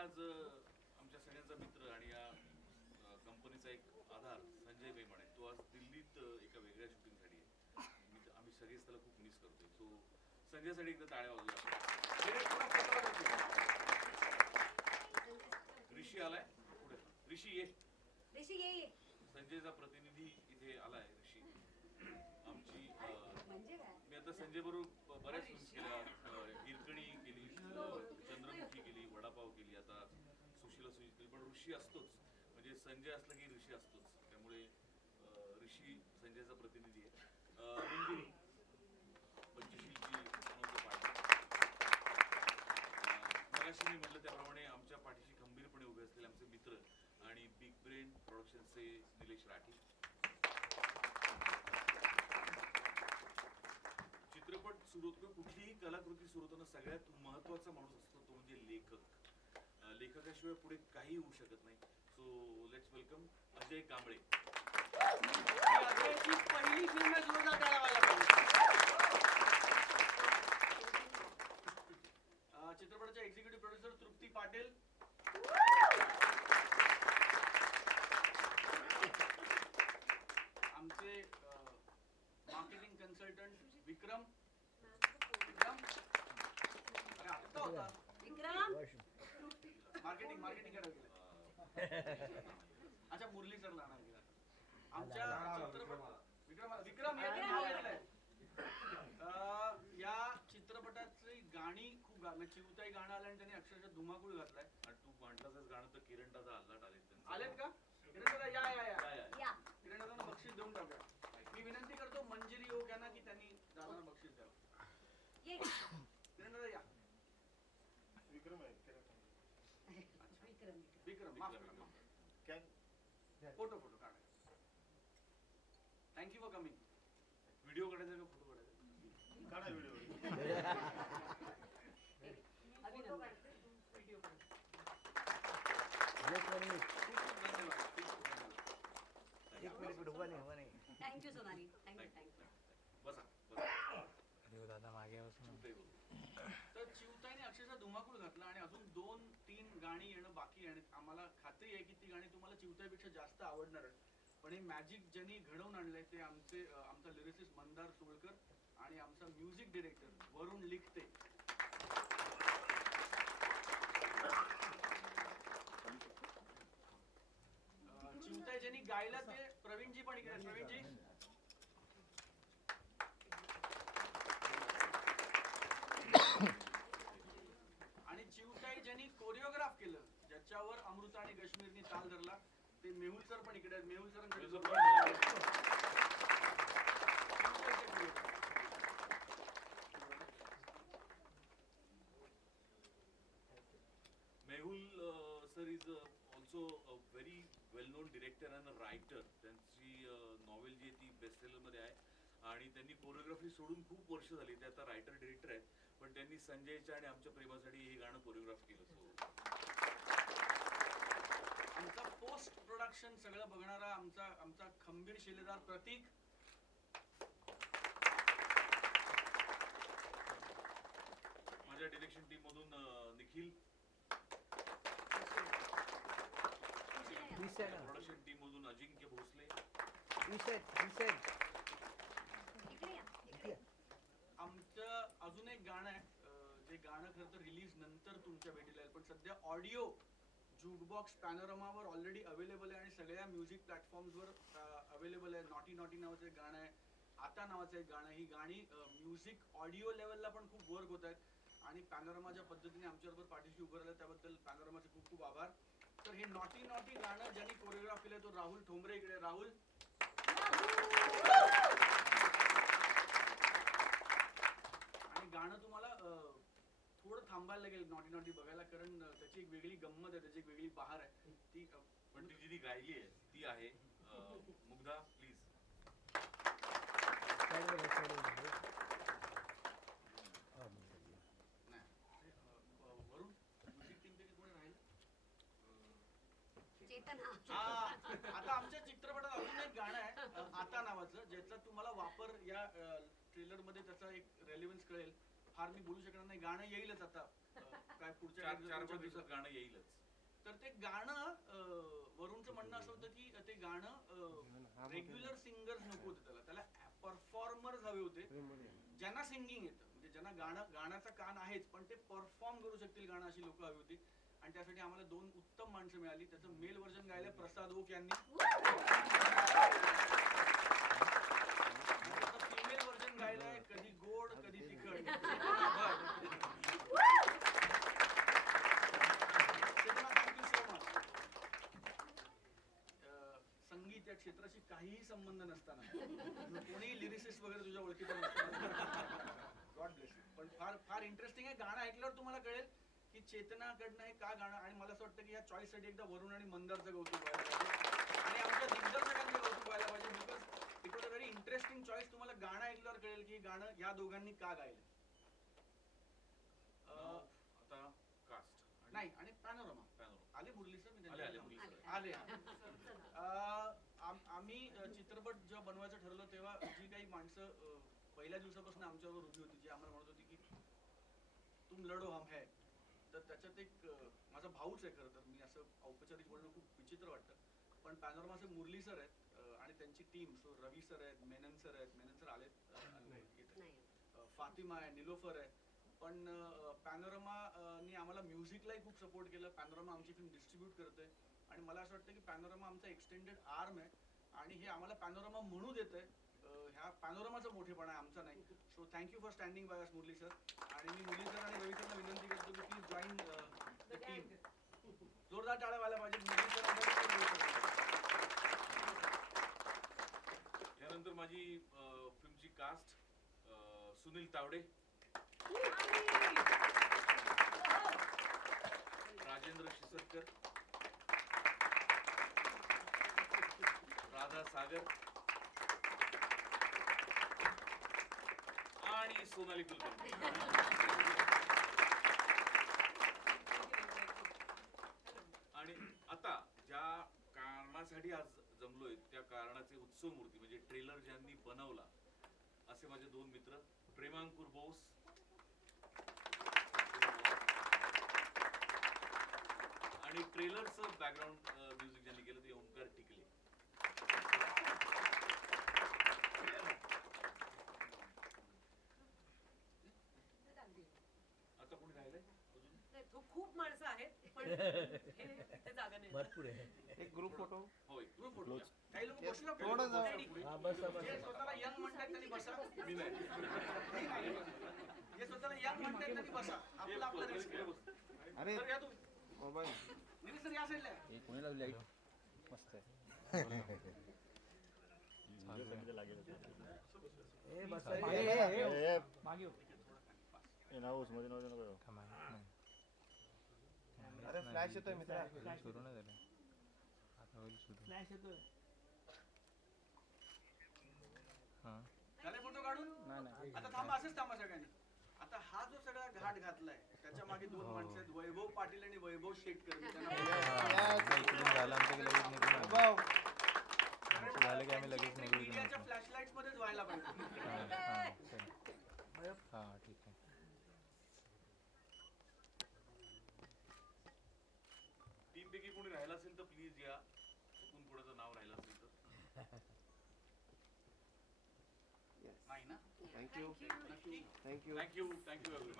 आज आमच्या सगळ्यांचा मित्र आणि या कंपनीचा एक आधार संजय बेमाणे तो आज दिल्लीत एका वेगळ्या शूटिंगसाठी आहे. मी आम्ही सगळेच त्याला खूप मिस करतोय. सो संजयसाठी एकदा टाळ्या वाजूया ऋषी आलाय? पुढे. ऋषी ये. ऋषी ये संजयचा प्रतिनिधी इथे आलाय ऋषी. आमची म्हणजे मी आता संजय बरोबर बऱ्याच केल्या. हिरकणी केली अ, चंद्रमुखी केली वडापाव केली आता सुशीला सुशी पण ऋषी असतोच. म्हणजे संजय असला की ऋषी असतोच. त्यामुळे ऋषी संजयचा प्रतिनिधी आहे. पंचशीलची मगाशी मी म्हटलं त्याप्रमाणे आमच्या पाठीशी खंबीरपणे उभे असलेले आमचे मित्र आणि बिग ब्रेन प्रोडक्शनचे निलेश राठी. चित्रपट सुरू होतो कुठलीही कलाकृती सुरू होताना सगळ्यात महत्त्वाचा माणूस असतो तो म्हणजे लेखक. लेखकाशिवाय पुढे काही होऊ शकत नाही. So let's welcome Ajay Kamble. पहिली फिल्म चित्रपटाच्या एक्झिक्युटिव्ह प्रोड्युसर तृप्ती पाटील. आमचे मार्केटिंग कन्सल्टंट विक्रम. विक्रम. अरे आत्ता होता. विक्रम. मार्केटिंग मार्केटिंग अच्छा मुरली सर गेला. आमच्या चित्रपट विक्रम विक्रम यांनी नाव घेतलंय अं, या चित्रपटातली गाणी खूप गा- म्हणजे चिवताई गाणं आलं आणि त्यांनी अक्षरशः धुमाकूळ घातलाय. आणि तू म्हटलाच गाणं तर किरण दादा अल्लाट आले आलेत का? किरण दादा या या. या किरण दादांना बक्षीस देऊन टाकूया. मी विनंती करतो मंजिरी योग यांना की त्यांनी दादांना बक्षीस द्यावं ये किरण दादा या विक्रम आहे किरण. विक्रम विक्रम माफ करा कॅन फोटो फोटो काढा thank you for coming video काढायचा का फोटो काढायचा? काढा व्हिडिओ अभिनंदन. खूप खूप धन्यवाद थँक्यू सोनाली थँक्यू थँक्यू बसा बसा. देऊ दादा मागे बसून. चिवताई. बोल. तर चिवताईने अक्षरशः धुमाकूळ घातला आणि अजून दोन गाणी येणं बाकी आहे आणि आम्हाला खात्री आहे की ती गाणी तुम्हाला चिवताईपेक्षा जास्त आवडणार आहेत. पण हे मॅजिक ज्यांनी घडवून आणलंय ते आमचे आमचा लिरिसिस्ट मंदार सुळकर आणि आमचा म्युझिक डिरेक्टर वरुण लिखते. चिवताय ज्यांनी गायला ते प्रवीणजी पण इकडे प्रवीणजी आणि चिवताई ज्यांनी कोरिओग्राफ केलं ज्याच्यावर अमृता आणि काश्मीरनी ताल धरला. ते मेहुल सर पण इकडे Mehul सरांकडे Mehul. Sir is also a very well known director and writer त्यांची नॉवेल जी आहे ती बेस्टमध्ये आहे. आणि त्यांनी कोरिओग्राफी सोडून खूप वर्ष झाली. ते आता रायटर डिरेक्टर आहेत. पण त्यांनी संजयच्या आणि आमच्या प्रेमासाठी हे गाणं कोरिओग्राफ केलं. आमचा पोस्ट प्रोडक्शन सगळं बघणारा आमचा आमचा खंबीर शिलेदार प्रतीक. माझ्या डिरेक्शन टीम मधून निखिल. प्रोडक्शन टीम मधून अजिंक्य भोसले. आमचं अजून एक गाणं आहे. जे गाणं खरं तर रिलीज नंतर तुमच्या भेटीला येईल पण सध्या ऑडिओ जूकबॉक्स पॅनोरमावर ऑलरेडी अवेलेबल आहे आणि सगळ्या म्युझिक प्लॅटफॉर्म्सवर अवेलेबल आहे. नॉटी नॉटी नावाचं एक गाणं आहे. आता नावाचं एक गाणं ही गाणी म्युझिक ऑडिओ लेवलला पण खूप वर्क होत आहेत. आणि पॅनोरमाच्या पद्धतीने आमच्याबरोबर पाठीशी उभं राहिलं त्याबद्दल पॅनोरमाचे खूप खूप आभार. तर हे नॉटी नॉटी गाणं ज्यांनी कोरिओग्राफ केलं तो राहुल ठोंबरे इकडे. राहुल. आणि गाणं तुम्हाला थांबायला लागेल नॉटी नॉटी बघायला. कारण त्याची एक वेगळी गंमत आहे त्याची एक वेगळी बहार आहे. ती पण ती जी गायली आहे. ती आहे मुग्धा प्लीज. हा, वरुण म्युझिक टीम पैकी कोणी राहील? हा. हा आता आमच्या चित्रपटात अजून एक गाणं आहे आता नावाचं ज्याचा तुम्हाला वापर या ट्रेलरमध्ये त्याचा एक रेलिव्हन्स कळेल. फार मी बोलू शकणार नाही. गाणं येईलच आता. काय पुढच्या चार काही चार दिवसात- पाच दिवसात गाणं येईलच. तर ते गाणं वरुणचं म्हणणं असं होतं की ते गाणं रेग्युलर सिंगर्स नको होते त्याला. त्याला परफॉर्मर्स हवे होते. ज्यांना सिंगिंग येतं. म्हणजे ज्यांना गाणं गाण्याचा कान आहेच पण ते परफॉर्म करू शकतील गाणं अशी लोक हवी होती. आणि त्यासाठी आम्हाला दोन उत्तम माणसं मिळाली. त्याचं मेल व्हर्जन गायलं प्रसाद ओक यांनी फिमेल व्हर्जन गायलंय कधी गोड कधी तिखट थँक्यू सो मच संगीत या क्षेत्राशी काहीही संबंध नसताना. कोणीही लिरिसिस्ट वगैरे तुझ्या ओळखीत गॉड ब्लेस पण फार फार इंटरेस्टिंग आहे. गाणं ऐकल्यावर तुम्हाला कळेल की चेतनाकडनं हे का गाणं आणि मला असं वाटतं की या चॉईससाठी एकदा वरुण आणि मंदारचं कौतुक व्हायला पाहिजे. आणि आमच्या दिग्दर्शकांचं कौतुक व्हायला पाहिजे because it was a very interesting choice तुम्हाला गाणं ऐकल्यावर कळेल की गाणं या दोघांनी का गायलं. आता कास्ट नाही आणि पॅनोरमा पॅनोरमा आले मुरली सर आले आले. आम्ही चित्रपट जेव्हा बनवायचं ठरवलं तेव्हा जी काही माणसं पहिल्या दिवसापासून आमच्यावर उभी होती जी आम्हाला म्हणत होती की तुम लढो हम है. तर त्याच्यात एक माझा भाऊच आहे खरं तर मी असं औपचारिक बोलणं खूप विचित्र वाटतं. पण पॅनोरमाचे मुरली सर आहेत आणि त्यांची टीम सो रवी सर आहेत मेनन सर आहेत मेनन सर आलेत फातिमा आहे निलोफर आहे. पण पॅनोरमा नी आम्हाला म्युझिकलाही खूप सपोर्ट केलं. पॅनोरमा आमची फिल्म डिस्ट्रीब्यूट करते आणि मला असं वाटतं की पॅनोरमा आमचा एक्सटेंडेड आर्म आहे. आणि हे आम्हाला पॅनोरमा म्हणू देत आहे ह्या पॅनोरमाचा मोठेपणा आहे आमचा नाही. So thank you for standing by us Murali sir आणि मी मुरली सर आणि रवी सरला विनंती करतो की प्लीज जॉईन द टीम जोरदार टाळ्या व्हायला पाहिजे. मुरली सर आणि रवी सर. यानंतर माझी फिल्मची कास्ट सुनील तावडे. राजेंद्र शिसरकर. राधा आणि सोनाली कुलकर्णी. आणि आता ज्या कारणासाठी आज जमलोय त्या कारणाचे उत्सव मूर्ती म्हणजे ट्रेलर ज्यांनी बनवला असे माझे दोन मित्र प्रेमांकुर बोस. आणि ट्रेलरचं बॅकग्राऊंड म्युझिक ज्यांनी केलं ते ओंकार टिकले आता कोणी राहिलंय अजून नाही, तो खूप माणसं आहेत पण हे ते जागा नाही भरपूर आहे. एक ग्रुप फोटो हो एक ग्रुप फोटो काही लोक बसू. थोडं? हा बस स्वतःला यंग म्हणतात त्यांनी बसा. मी नाही. नाही. जे स्वतःला यंग म्हणतात त्यांनी बसा. आपलं आपलं रिस्क अरे. सर या तुम्ही. मोबाईल सर या साईडला या. हे कोणी लावली आई मस्त आहे. ए बस मागे मध्ये नव्हतं नको अरे फ्लॅश येतोय मित्रा. सुरू नाही झालं. आता होईल सुरू. हां. झाले फोटो काढून? नाही नाही आता थांबा असेच थांबा सगळ्यांनी. आता हा जो सगळा घाट घातलाय त्याच्यामागे दोन माणसं आहेत वैभव पाटील आणि वैभव शेटकर. मी त्यांना हा, इकडून झालं आमचं की लगेच निघून आलो. आमचं झालं की आम्ही लगेच निघून मीडियाच्या निघून फ्लॅशलाईट्स मध्येच व्हायला पाहिजे. हां हां चल. हां ठीक आहे टीम पैकी कोणी राहिला असेल तर प्लीज या. चुकून कोणाचं नाव राहिलं असेल तर. नाही ना? Thank you thank you thank you thank you everyone